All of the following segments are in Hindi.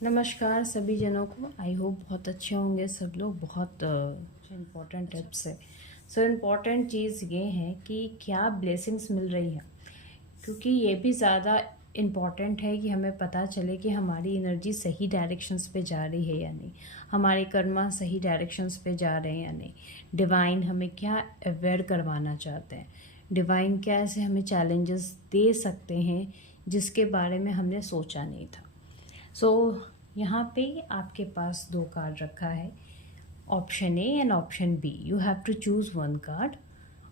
नमस्कार सभी जनों को। आई होप बहुत अच्छे होंगे सब लोग। बहुत इम्पोर्टेंट टिप्स है। सो इम्पोर्टेंट चीज़ ये है कि क्या ब्लेसिंग्स मिल रही है, क्योंकि ये भी ज़्यादा इम्पॉर्टेंट है कि हमें पता चले कि हमारी एनर्जी सही डायरेक्शंस पे जा रही है या नहीं, हमारे कर्मा सही डायरेक्शंस पे जा रहे हैं या नहीं, डिवाइन हमें क्या अवेयर करवाना चाहते हैं, डिवाइन क्या ऐसे हमें चैलेंजेस दे सकते हैं जिसके बारे में हमने सोचा नहीं था। सो यहाँ पे आपके पास दो कार्ड रखा है, option A and option B. You have to choose one card,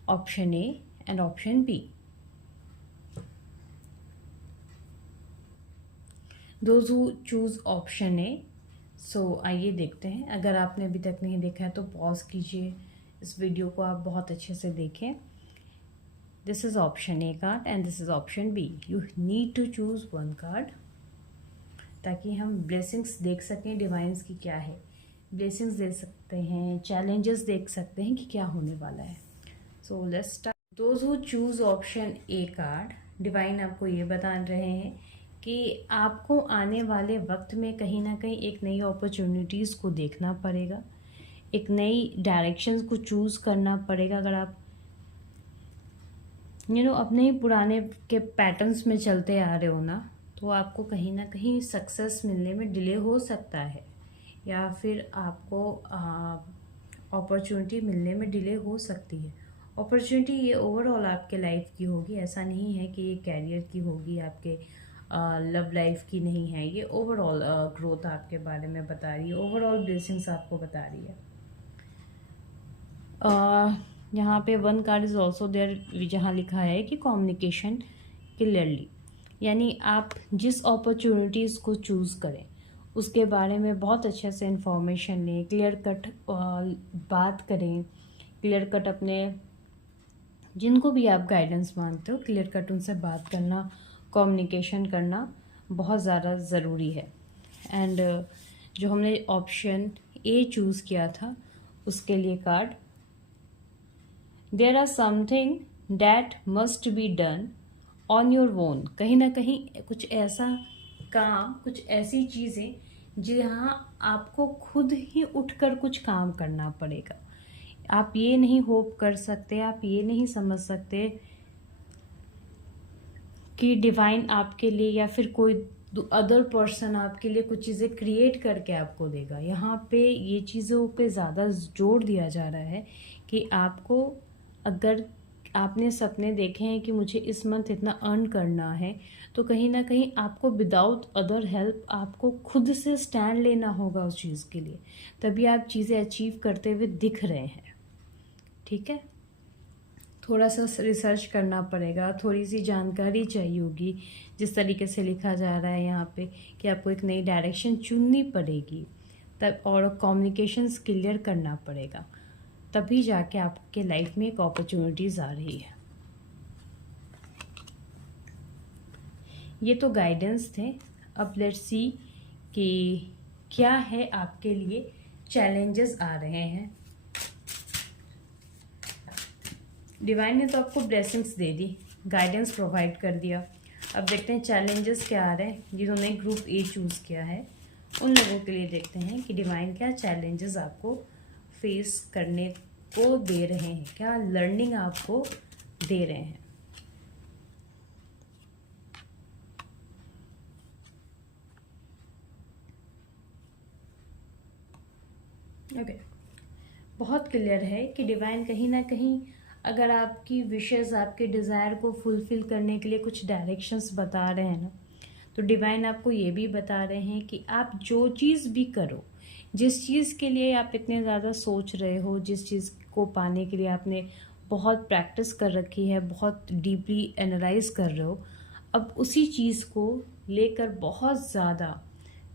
option A and option B. Those who choose option A. So आइए देखते हैं। अगर आपने अभी तक नहीं देखा है तो पॉज कीजिए, इस वीडियो को आप बहुत अच्छे से देखें। This is option A card and this is option B. You need to choose one card ताकि हम ब्लेसिंग्स देख सकें डिवाइंस की क्या है, ब्लेसिंग्स देख सकते हैं, चैलेंजेस देख सकते हैं कि क्या होने वाला है। So let's start. Those who choose option A card, divine आपको ये बता रहे हैं कि आपको आने वाले वक्त में कहीं ना कहीं एक नई अपॉर्चुनिटीज़ को देखना पड़ेगा, एक नई डायरेक्शंस को चूज़ करना पड़ेगा। अगर आप अपने ही पुराने के पैटर्न्स में चलते आ रहे हो ना, तो आपको कहीं ना कहीं सक्सेस मिलने में डिले हो सकता है, या फिर आपको अपॉर्चुनिटी मिलने में डिले हो सकती है। अपॉर्चुनिटी ये ओवरऑल आपके लाइफ की होगी, ऐसा नहीं है कि ये कैरियर की होगी, आपके लव लाइफ की नहीं है। ये ओवरऑल ग्रोथ आपके बारे में बता रही है, ओवरऑल ब्लेसिंग्स आपको बता रही है। यहाँ पे one card is also there, जहाँ लिखा है कि कम्युनिकेशन क्लियरली, यानी आप जिस अपॉर्चुनिटीज़ को चूज़ करें उसके बारे में बहुत अच्छे से इंफॉर्मेशन लें, क्लियर कट बात करें, क्लियर कट अपने जिनको भी आप गाइडेंस मानते हो क्लियर कट उनसे बात करना, कम्युनिकेशन करना बहुत ज़्यादा ज़रूरी है। एंड जो हमने ऑप्शन ए चूज़ किया था उसके लिए card, there are something that must be done on your own. कहीं ना कहीं कुछ ऐसा काम, कुछ ऐसी चीज़ें जहाँ आपको खुद ही उठकर कुछ काम करना पड़ेगा। आप ये नहीं होप कर सकते, आप ये नहीं समझ सकते कि डिवाइन आपके लिए या फिर कोई अदर पर्सन आपके लिए कुछ चीज़ें क्रिएट करके आपको देगा। यहाँ पे ये चीज़ों पे ज़्यादा जोर दिया जा रहा है कि आपको, अगर आपने सपने देखे हैं कि मुझे इस मंथ इतना अर्न करना है, तो कहीं ना कहीं आपको विदाउट अदर हेल्प आपको खुद से स्टैंड लेना होगा उस चीज़ के लिए, तभी आप चीज़ें अचीव करते हुए दिख रहे हैं। ठीक है, थोड़ा सा रिसर्च करना पड़ेगा, थोड़ी सी जानकारी चाहिए होगी। जिस तरीके से लिखा जा रहा है यहाँ पे कि आपको एक नई डायरेक्शन चुननी पड़ेगी तब, और कम्युनिकेशंस क्लियर करना पड़ेगा, तभी जाके आपके लाइफ में एक अपॉर्चुनिटीज़ आ रही है। ये तो गाइडेंस थे। अब लेट्स सी कि क्या है आपके लिए चैलेंजेस आ रहे हैं। डिवाइन ने तो आपको ब्लेसिंग्स दे दी, गाइडेंस प्रोवाइड कर दिया। अब देखते हैं चैलेंजेस क्या आ रहे हैं। जिन्होंने ग्रुप ए चूज़ किया है उन लोगों के लिए देखते हैं कि डिवाइन क्या चैलेंजेस आपको फेस करने को दे रहे हैं, क्या लर्निंग आपको दे रहे हैं। ओके, बहुत क्लियर है कि डिवाइन कहीं ना कहीं अगर आपकी विशेज़, आपके डिज़ायर को फुलफ़िल करने के लिए कुछ डायरेक्शंस बता रहे हैं ना, तो डिवाइन आपको ये भी बता रहे हैं कि आप जो चीज़ भी करो, जिस चीज़ के लिए आप इतने ज़्यादा सोच रहे हो, जिस चीज़ को पाने के लिए आपने बहुत प्रैक्टिस कर रखी है, बहुत डीपली एनालाइज कर रहे हो, अब उसी चीज़ को लेकर बहुत ज़्यादा,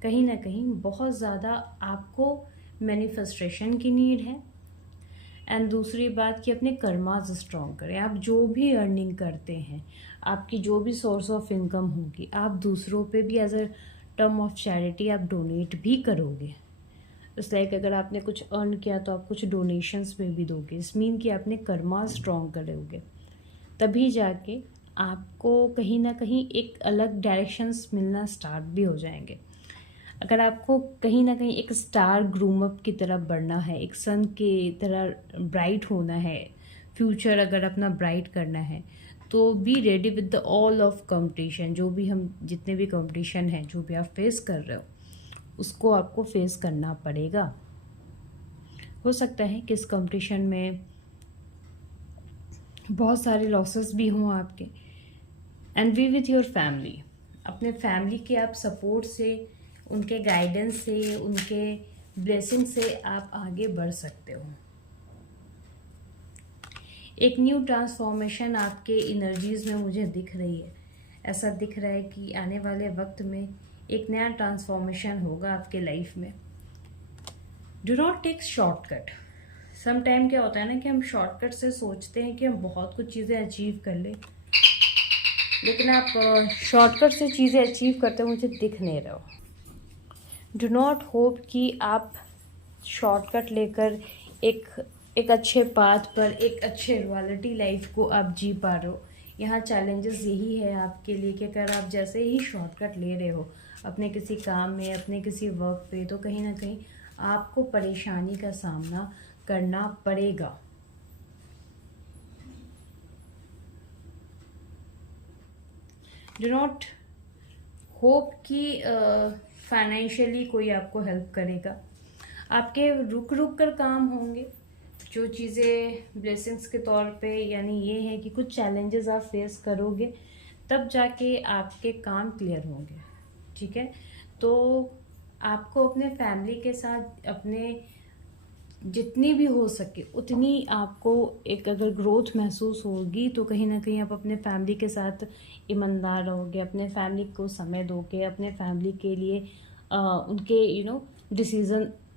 कहीं ना कहीं बहुत ज़्यादा आपको मैनिफेस्टेशन की नीड है। एंड दूसरी बात कि अपने कर्मास स्ट्रॉन्ग करें। आप जो भी अर्निंग करते हैं, आपकी जो भी सोर्स ऑफ इनकम होगी, आप दूसरों पे भी as a term of charity आप डोनेट भी करोगे। इस लाइक अगर आपने कुछ अर्न किया तो आप कुछ डोनेशंस में भी दोगे। इस मीन कि आपने कर्मा स्ट्रॉन्ग करोगे, तभी जाके आपको कहीं ना कहीं एक अलग डायरेक्शंस मिलना स्टार्ट भी हो जाएंगे। अगर आपको कहीं ना कहीं एक स्टार ग्रूम अप की तरफ बढ़ना है, एक सन की तरह ब्राइट होना है, फ्यूचर अगर अपना ब्राइट करना है, तो be ready with the all of competition. जो भी हम जितने भी कंपटीशन है, जो भी आप फेस कर रहे हो, उसको आपको फेस करना पड़ेगा। हो सकता है कि इस कंपटीशन में बहुत सारे लॉसेस भी हों आपके। And B with your family. अपने फैमिली के आप सपोर्ट से, उनके गाइडेंस से, उनके ब्लेसिंग से आप आगे बढ़ सकते हो। एक न्यू ट्रांसफॉर्मेशन आपके एनर्जीज में मुझे दिख रही है। ऐसा दिख रहा है कि आने वाले वक्त में एक नया ट्रांसफॉर्मेशन होगा आपके लाइफ में। Do not take shortcut. Some time क्या होता है ना कि हम शॉर्टकट से सोचते हैं कि हम बहुत कुछ चीज़ें अचीव कर लें, लेकिन आप शॉर्टकट से चीज़ें अचीव करते मुझे दिख नहीं रहे हो। डू नॉट होप कि आप शॉर्टकट लेकर एक अच्छे पाथ पर, एक अच्छे रॉयलिटी लाइफ को आप जी पा रहे हो। यहाँ चैलेंजेस यही है आपके लिए कि अगर आप जैसे ही शॉर्टकट ले रहे हो अपने किसी काम में, अपने किसी वर्क पे, तो कहीं ना कहीं आपको परेशानी का सामना करना पड़ेगा। डू नॉट होप कि फाइनेंशियली कोई आपको हेल्प करेगा। आपके रुक रुक कर काम होंगे, जो चीज़ें ब्लेसिंग्स के तौर पे, यानी ये है कि कुछ चैलेंजेस आप फेस करोगे, तब जाके आपके काम क्लियर होंगे। ठीक है, तो आपको अपने फैमिली के साथ अपने जितनी भी हो सके उतनी आपको एक अगर ग्रोथ महसूस होगी, तो कहीं ना कहीं आप अपने फैमिली के साथ ईमानदार रहोगे, अपने फैमिली को समय दोगे, अपने फैमिली के लिए उनके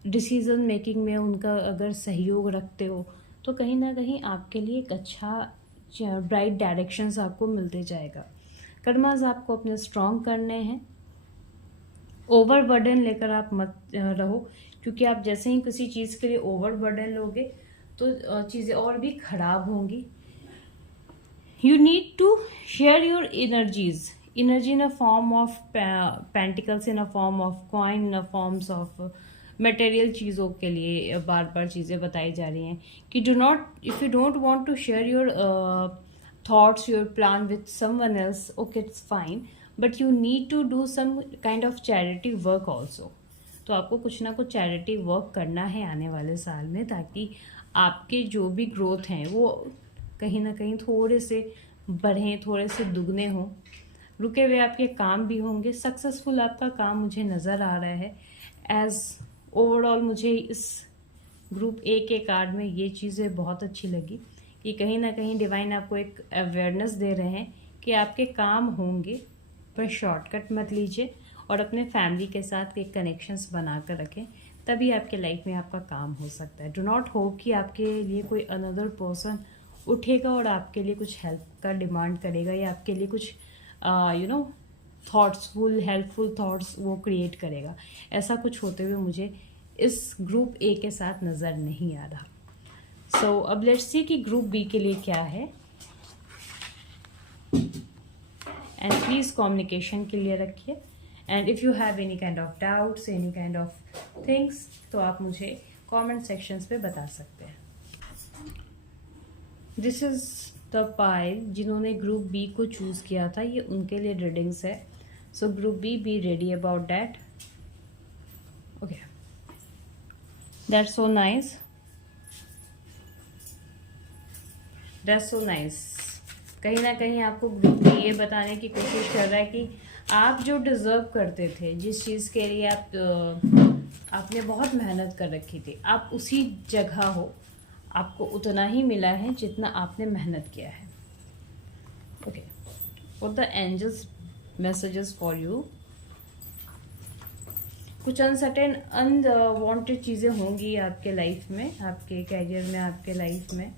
डिसीज़न मेकिंग में उनका अगर सहयोग रखते हो, तो कहीं ना कहीं आपके लिए एक अच्छा ब्राइट डायरेक्शंस आपको मिलते जाएगा। कर्मास आपको अपने स्ट्रॉन्ग करने हैं। ओवर बर्डन लेकर आप मत रहो, क्योंकि आप जैसे ही किसी चीज़ के लिए ओवर बर्डन लोगे तो चीज़ें और भी खराब होंगी। You need to share your energy in a form of pentacles, in a form of coin, in a forms of material चीज़ों के लिए बार बार चीज़ें बताई जा रही हैं कि if you don't want to share your thoughts, your plan with someone else, okay it's fine, but you need to do some kind of charity work also. तो आपको कुछ ना कुछ चैरिटी वर्क करना है आने वाले साल में, ताकि आपके जो भी ग्रोथ हैं वो कहीं ना कहीं थोड़े से बढ़ें, थोड़े से दुगने हों। रुके हुए आपके काम भी होंगे, सक्सेसफुल आपका काम मुझे नज़र आ रहा है। एज ओवरऑल मुझे इस ग्रुप ए के कार्ड में ये चीज़ें बहुत अच्छी लगी कि कहीं ना कहीं डिवाइन आपको एक अवेयरनेस दे रहे हैं कि आपके काम होंगे, पर शॉर्टकट मत लीजिए और अपने फैमिली के साथ एक कनेक्शंस बना कर रखें, तभी आपके लाइफ में आपका काम हो सकता है। डू नॉट होप कि आपके लिए कोई अनदर पर्सन उठेगा और आपके लिए कुछ हेल्प का डिमांड करेगा, या आपके लिए कुछ थॉट्सफुल हेल्पफुल थॉट्स वो क्रिएट करेगा। ऐसा कुछ होते हुए मुझे इस ग्रुप ए के साथ नज़र नहीं आ रहा। सो अब लेट्स सी कि ग्रुप बी के लिए क्या है। एंड प्लीज़ कम्युनिकेशन के लिए रखिए। And if you have any kind of doubts, any kind of things, तो आप मुझे कमेंट सेक्शंस पे बता सकते हैं। दिस इज़ द पाइल जिन्होंने ग्रुप बी को चूज़ किया था, ये उनके लिए रीडिंग्स है। So group be ready about that. Okay, that's so nice, that's so nice. कहीं ना कहीं आपको ग्रुप बी ये बताने की कोशिश कर रहा है कि आप जो डिज़र्व करते थे, जिस चीज़ के लिए आपने बहुत मेहनत कर रखी थी, आप उसी जगह हो, आपको उतना ही मिला है जितना आपने मेहनत किया है। Okay, for the angels messages for you, कुछ अनसर्टेन अनवांटेड चीज़ें होंगी आपके लाइफ में, आपके कैरियर में, आपके लाइफ में।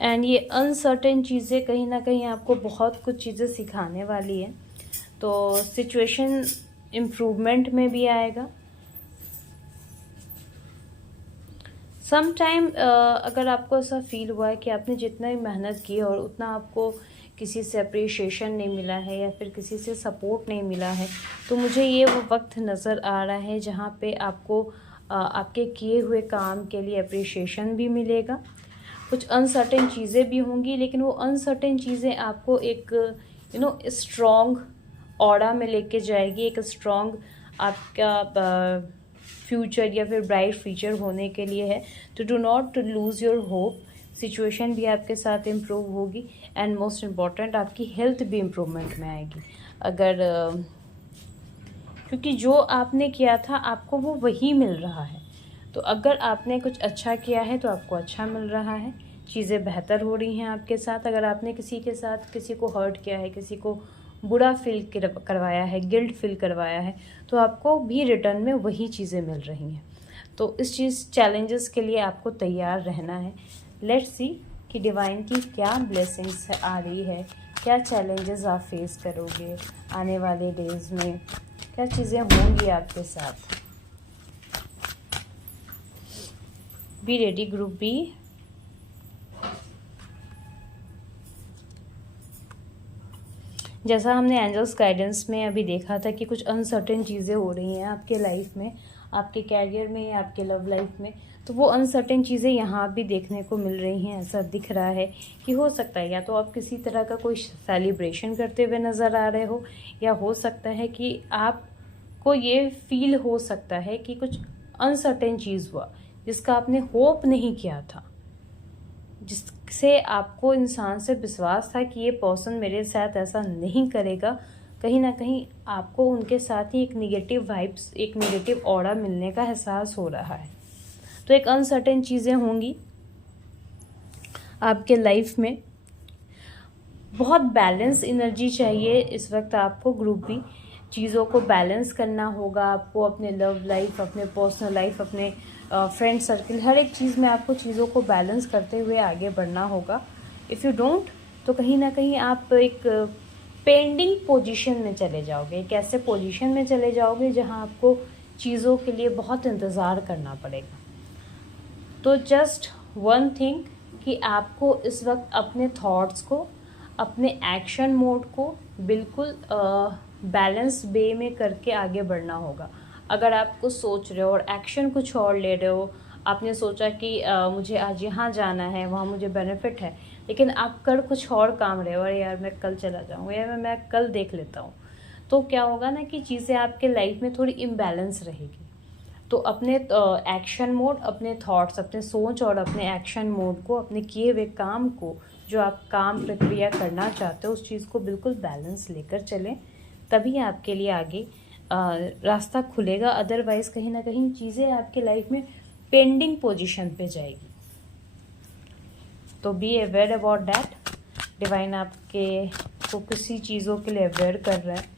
एंड ये अनसर्टेन चीज़ें कहीं ना कहीं आपको बहुत कुछ चीज़ें सिखाने वाली है। तो सिचुएशन इम्प्रूवमेंट में भी आएगा। सम टाइम अगर आपको ऐसा फील हुआ है कि आपने जितना ही मेहनत की और उतना आपको किसी से अप्रिशिएशन नहीं मिला है या फिर किसी से सपोर्ट नहीं मिला है, तो मुझे ये वो वक्त नज़र आ रहा है जहाँ पे आपको आपके किए हुए काम के लिए अप्रिशिएशन भी मिलेगा। कुछ अनसर्टेन चीज़ें भी होंगी, लेकिन वो अनसर्टेन चीज़ें आपको एक स्ट्रॉन्ग ऑरा में लेके जाएगी, एक स्ट्रॉन्ग आपका फ्यूचर या फिर ब्राइट फ्यूचर होने के लिए है। तो do not lose your hope. Situation भी आपके साथ इम्प्रूव होगी एंड मोस्ट इम्पॉर्टेंट आपकी हेल्थ भी इम्प्रूवमेंट में आएगी। अगर क्योंकि जो आपने किया था आपको वो वही मिल रहा है, तो अगर आपने कुछ अच्छा किया है तो आपको अच्छा मिल रहा है, चीज़ें बेहतर हो रही हैं आपके साथ। अगर आपने किसी के साथ किसी को हर्ट किया है, किसी को बुरा फील करवाया है, गिल्ट फील करवाया है, तो आपको भी रिटर्न में वही चीज़ें मिल रही हैं। तो इस चैलेंजेस के लिए आपको तैयार रहना है। लेट्स सी कि डिवाइन की क्या ब्लेसिंग्स आ रही है, क्या चैलेंजेस आप फेस करोगे आने वाले डेज में, क्या चीज़ें होंगी आपके साथ। Be ready group B. जैसा हमने एंजल्स गाइडेंस में अभी देखा था कि कुछ अनसर्टेन चीज़ें हो रही हैं आपके लाइफ में, आपके कैरियर में या आपके लव लाइफ में, तो वो अनसर्टेन चीज़ें यहाँ भी देखने को मिल रही हैं। ऐसा दिख रहा है कि हो सकता है या तो आप किसी तरह का कोई सेलिब्रेशन करते हुए नज़र आ रहे हो, या हो सकता है कि आपको ये फील हो सकता है कि कुछ अनसर्टेन चीज़ हुआ जिसका आपने होप नहीं किया था, जिससे आपको इंसान से विश्वास था कि ये पर्सन मेरे साथ ऐसा नहीं करेगा। कहीं ना कहीं आपको उनके साथ ही एक निगेटिव वाइब्स, एक निगेटिव ऑरा मिलने का एहसास हो रहा है। तो एक अनसर्टेन चीज़ें होंगी आपके लाइफ में। बहुत बैलेंस एनर्जी चाहिए इस वक्त आपको ग्रुप भी। चीज़ों को बैलेंस करना होगा आपको, अपने लव लाइफ, अपने पर्सनल लाइफ, अपने फ्रेंड सर्कल, हर एक चीज़ में आपको चीज़ों को बैलेंस करते हुए आगे बढ़ना होगा। इफ़ यू डोंट, तो कहीं ना कहीं आप एक पेंडिंग पोजीशन में चले जाओगे, एक ऐसे पोजीशन में चले जाओगे जहां आपको चीज़ों के लिए बहुत इंतज़ार करना पड़ेगा। तो जस्ट वन थिंग कि आपको इस वक्त अपने थॉट्स को, अपने एक्शन मोड को बिल्कुल बैलेंस वे में करके आगे बढ़ना होगा। अगर आप कुछ सोच रहे हो और एक्शन कुछ और ले रहे हो, आपने सोचा कि मुझे आज यहाँ जाना है, वहाँ मुझे बेनिफिट है, लेकिन आप कर कुछ और काम रहे हो, अरे यार मैं कल चला जाऊँगा या मैं कल देख लेता हूँ, तो क्या होगा ना कि चीज़ें आपके लाइफ में थोड़ी इम्बैलेंस रहेगी। तो अपने एक्शन मोड, अपने थॉट्स, अपने सोच और अपने एक्शन मोड को, अपने किए हुए काम को, जो आप काम प्रक्रिया करना चाहते हो, उस चीज़ को बिल्कुल बैलेंस लेकर चलें, तभी आपके लिए आगे रास्ता खुलेगा। अदरवाइज़ कहीं ना कहीं चीज़ें आपके लाइफ में पेंडिंग पोजीशन पे जाएगी। तो be aware about that. Divine आपके को किसी चीज़ों के लिए अवेयर कर रहा है।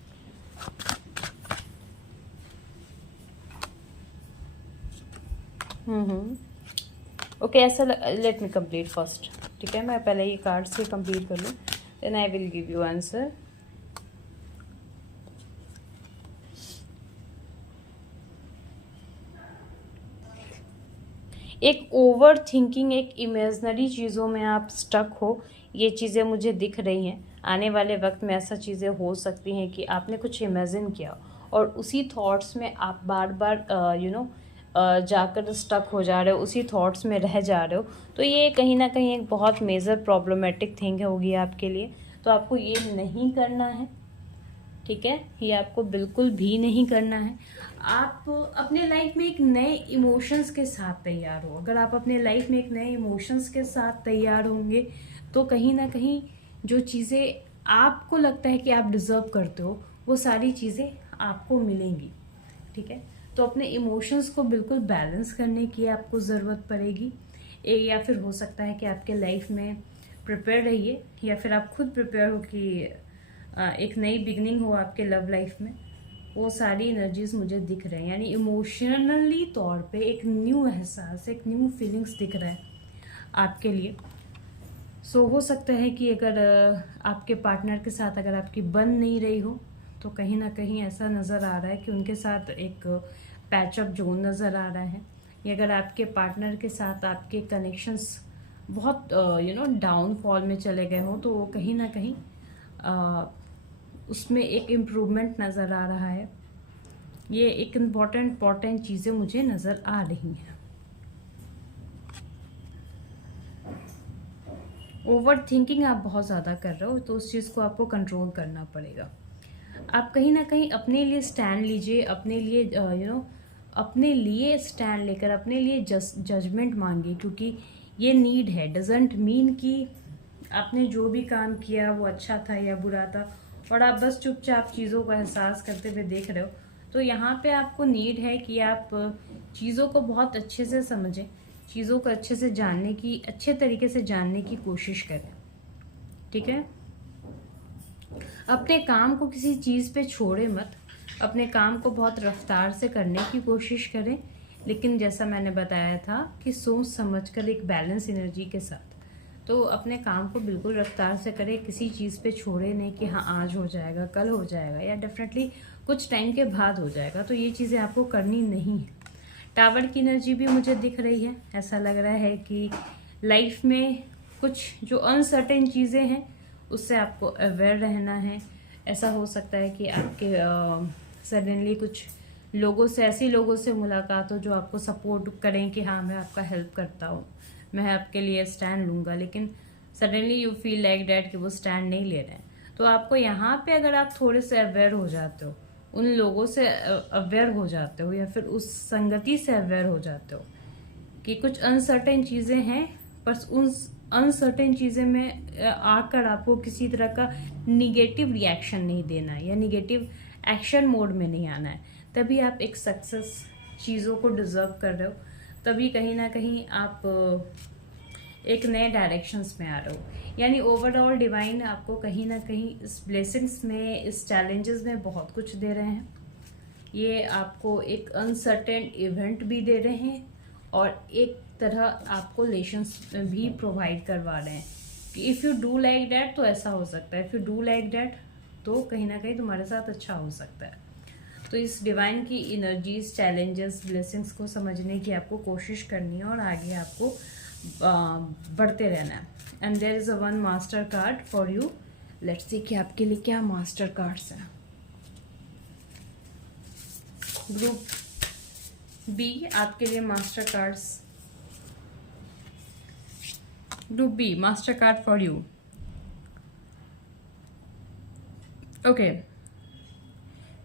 ओके, ऐसा लेट मी कंप्लीट फर्स्ट, ठीक है। मैं पहले ये कार्ड से कंप्लीट कर लूँ, then I will give you answer. एक ओवर थिंकिंग, एक इमेजनरी चीज़ों में आप स्टक हो, ये चीज़ें मुझे दिख रही हैं। आने वाले वक्त में ऐसा चीज़ें हो सकती हैं कि आपने कुछ इमेजिन किया और उसी थॉट्स में आप बार बार जाकर स्टक हो जा रहे हो, उसी थॉट्स में रह जा रहे हो। तो ये कहीं ना कहीं एक बहुत मेजर प्रॉब्लमेटिक थिंग होगी आपके लिए। तो आपको ये नहीं करना है, ठीक है, ये आपको बिल्कुल भी नहीं करना है। आप अपने लाइफ में एक नए इमोशंस के साथ तैयार हो। अगर आप अपने लाइफ में एक नए इमोशंस के साथ तैयार होंगे तो कहीं ना कहीं जो चीज़ें आपको लगता है कि आप डिज़र्व करते हो, वो सारी चीज़ें आपको मिलेंगी, ठीक है। तो अपने इमोशंस को बिल्कुल बैलेंस करने की आपको ज़रूरत पड़ेगी। या फिर हो सकता है कि आपके लाइफ में प्रिपेयर रहिए, या फिर आप खुद प्रिपेयर हो कि एक नई बिगनिंग हो आपके लव लाइफ में। वो सारी एनर्जीज मुझे दिख रहे हैं, यानी इमोशनली तौर पे एक न्यू एहसास, एक न्यू फीलिंग्स दिख रहा है आपके लिए। सो हो सकता है कि अगर आपके पार्टनर के साथ अगर आपकी बन नहीं रही हो, तो कहीं ना कहीं ऐसा नज़र आ रहा है कि उनके साथ एक पैचअप जोन नज़र आ रहा है। या अगर आपके पार्टनर के साथ आपके कनेक्शंस बहुत डाउनफॉल में चले गए हो, तो कहीं ना कहीं उसमें एक इम्प्रूवमेंट नज़र आ रहा है। ये एक इम्पॉर्टेंट चीज़ें मुझे नज़र आ रही हैं। ओवर थिंकिंग आप बहुत ज़्यादा कर रहे हो, तो उस चीज़ को आपको कंट्रोल करना पड़ेगा। आप कहीं ना कहीं अपने लिए स्टैंड लीजिए, अपने लिए अपने लिए स्टैंड लेकर अपने लिए जजमेंट मांगिए, क्योंकि ये नीड है। डजेंट मीन कि आपने जो भी काम किया वो अच्छा था या बुरा था और आप बस चुपचाप चीज़ों का एहसास करते हुए देख रहे हो। तो यहाँ पे आपको नीड है कि आप चीज़ों को बहुत अच्छे से समझें, चीज़ों को अच्छे से जानने की, अच्छे तरीके से जानने की कोशिश करें। ठीक है, अपने काम को किसी चीज़ पे छोड़े मत, अपने काम को बहुत रफ्तार से करने की कोशिश करें, लेकिन जैसा मैंने बताया था कि सोच समझकर एक बैलेंस एनर्जी के साथ। तो अपने काम को बिल्कुल रफ्तार से करें, किसी चीज़ पे छोड़े नहीं कि हाँ आज हो जाएगा, कल हो जाएगा या डेफिनेटली कुछ टाइम के बाद हो जाएगा। तो ये चीज़ें आपको करनी नहीं है। टावर की एनर्जी भी मुझे दिख रही है। ऐसा लग रहा है कि लाइफ में कुछ जो अनसर्टेन चीज़ें हैं उससे आपको अवेयर रहना है। ऐसा हो सकता है कि आपके सडनली कुछ लोगों से, ऐसी लोगों से मुलाकात हो जो आपको सपोर्ट करें कि हाँ मैं आपका हेल्प करता हूँ, मैं आपके लिए स्टैंड लूँगा, लेकिन suddenly you feel like that कि वो स्टैंड नहीं ले रहे हैं। तो आपको यहाँ पे अगर आप थोड़े से अवेयर हो जाते हो, उन लोगों से अवेयर हो जाते हो या फिर उस संगति से अवेयर हो जाते हो कि कुछ अनसर्टेन चीज़ें हैं, पर उन अनसर्टेन चीज़ें में आकर आपको किसी तरह का निगेटिव रिएक्शन नहीं देना है या निगेटिव एक्शन मोड में नहीं आना है, तभी आप एक सक्सेस चीज़ों को डिज़र्व कर रहे हो, तभी कहीं ना कहीं आप एक नए डायरेक्शंस में आ रहे हो। यानी ओवरऑल डिवाइन आपको कहीं ना कहीं इस ब्लेसिंग्स में, इस चैलेंजेस में बहुत कुछ दे रहे हैं। ये आपको एक अनसर्टेन इवेंट भी दे रहे हैं और एक तरह आपको लेशंस भी प्रोवाइड करवा रहे हैं कि if you do like that तो ऐसा हो सकता है, if you do like that तो कहीं ना कहीं तुम्हारे साथ अच्छा हो सकता है। तो इस डिवाइन की एनर्जीज, चैलेंजेस, ब्लेसिंग्स को समझने की आपको कोशिश करनी है और आगे आपको बढ़ते रहना है। And there is a one master card for you. Let's see कि आपके लिए क्या मास्टर कार्ड्स हैं। ग्रुप बी आपके लिए master cards. Group B master card for you. Okay,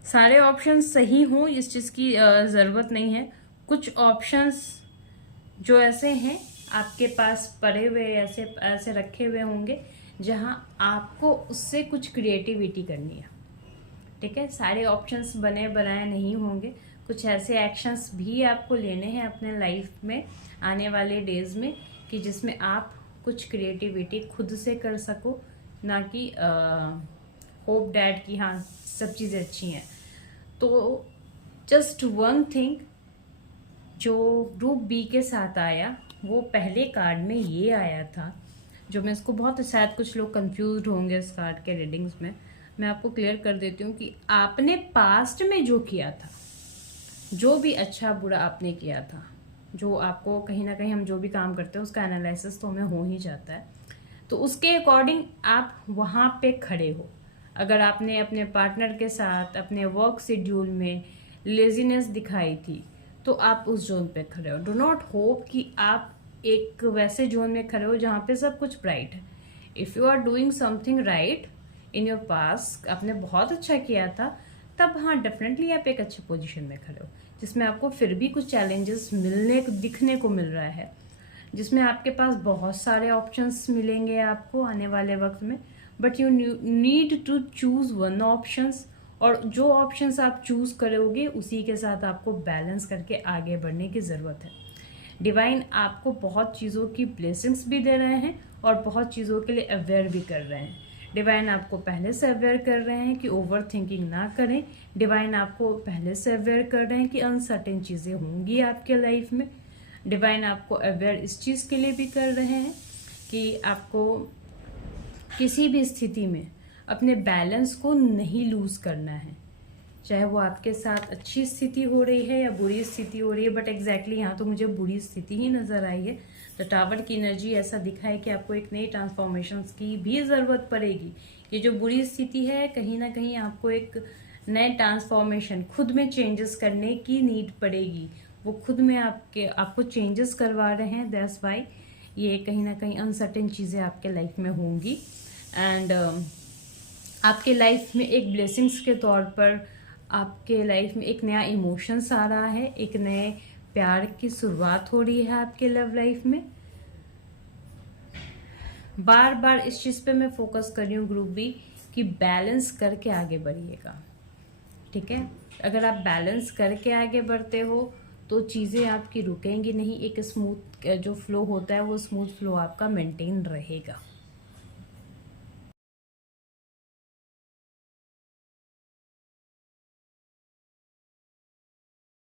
सारे ऑप्शंस सही हों इस चीज़ की ज़रूरत नहीं है। कुछ ऑप्शंस जो ऐसे हैं आपके पास पड़े हुए, ऐसे ऐसे रखे हुए होंगे जहां आपको उससे कुछ क्रिएटिविटी करनी है। ठीक है, सारे ऑप्शंस बने बनाए नहीं होंगे। कुछ ऐसे एक्शंस भी आपको लेने हैं अपने लाइफ में आने वाले डेज में कि जिसमें आप कुछ क्रिएटिविटी खुद से कर सको, ना कि होप डैट कि हाँ सब चीज़ें अच्छी हैं। तो जस्ट वन थिंग जो ग्रुप बी के साथ आया, वो पहले कार्ड में ये आया था, जो मैं इसको बहुत, शायद कुछ लोग कंफ्यूज होंगे इस कार्ड के रीडिंग्स में। मैं आपको क्लियर कर देती हूँ कि आपने पास्ट में जो किया था, जो भी अच्छा बुरा आपने किया था, जो आपको कहीं ना कहीं हम जो भी काम करते हैं उसका एनालिसिस तो हमें हो ही जाता है, तो उसके अकॉर्डिंग आप वहाँ पे खड़े हो। अगर आपने अपने पार्टनर के साथ अपने वर्क शेड्यूल में लेजीनेस दिखाई थी तो आप उस जोन पे खड़े हो। डू नॉट होप कि आप एक वैसे जोन में खड़े हो जहाँ पे सब कुछ ब्राइट है। If you are doing something right in your past, आपने बहुत अच्छा किया था, तब हाँ डेफिनेटली आप एक अच्छी पोजीशन में खड़े हो, जिसमें आपको फिर भी कुछ चैलेंजेस दिखने को मिल रहा है, जिसमें आपके पास बहुत सारे ऑप्शंस मिलेंगे आपको आने वाले वक्त में, but you need to choose one options, और जो ऑप्शंस आप चूज करोगे उसी के साथ आपको बैलेंस करके आगे बढ़ने की ज़रूरत है। डिवाइन आपको बहुत चीज़ों की ब्लेसिंग्स भी दे रहे हैं और बहुत चीज़ों के लिए अवेयर भी कर रहे हैं। डिवाइन आपको पहले से अवेयर कर रहे हैं कि ओवर थिंकिंग ना करें। डिवाइन आपको पहले से अवेयर कर रहे हैं कि अनसर्टेन चीज़ें होंगी आपके लाइफ में। डिवाइन आपको अवेयर इस चीज़ के लिए भी कर रहे हैं कि आपको किसी भी स्थिति में अपने बैलेंस को नहीं लूज करना है, चाहे वो आपके साथ अच्छी स्थिति हो रही है या बुरी स्थिति हो रही है। बट एग्जैक्टली यहाँ तो मुझे बुरी स्थिति ही नज़र आई है, तो टावर की एनर्जी ऐसा दिखा है कि आपको एक नई ट्रांसफॉर्मेशंस की भी ज़रूरत पड़ेगी। ये जो बुरी स्थिति है, कहीं ना कहीं आपको एक नए ट्रांसफॉर्मेशन, खुद में चेंजेस करने की नीड पड़ेगी। वो खुद में आपको चेंजेस करवा रहे हैं, दैट्स वाई ये कहीं ना कहीं अनसर्टेन चीज़ें आपके लाइफ में होंगी। एंड आपके लाइफ में एक ब्लेसिंग्स के तौर पर आपके लाइफ में एक नया इमोशंस आ रहा है, एक नए प्यार की शुरुआत हो रही है आपके लव लाइफ में। बार बार इस चीज़ पे मैं फोकस कर रही हूँ ग्रुप बी कि बैलेंस करके आगे बढ़िएगा, ठीक है। अगर आप बैलेंस करके आगे बढ़ते हो तो चीज़ें आपकी रुकेंगी नहीं, एक स्मूथ जो फ्लो होता है वो स्मूथ फ्लो आपका मेंटेन रहेगा।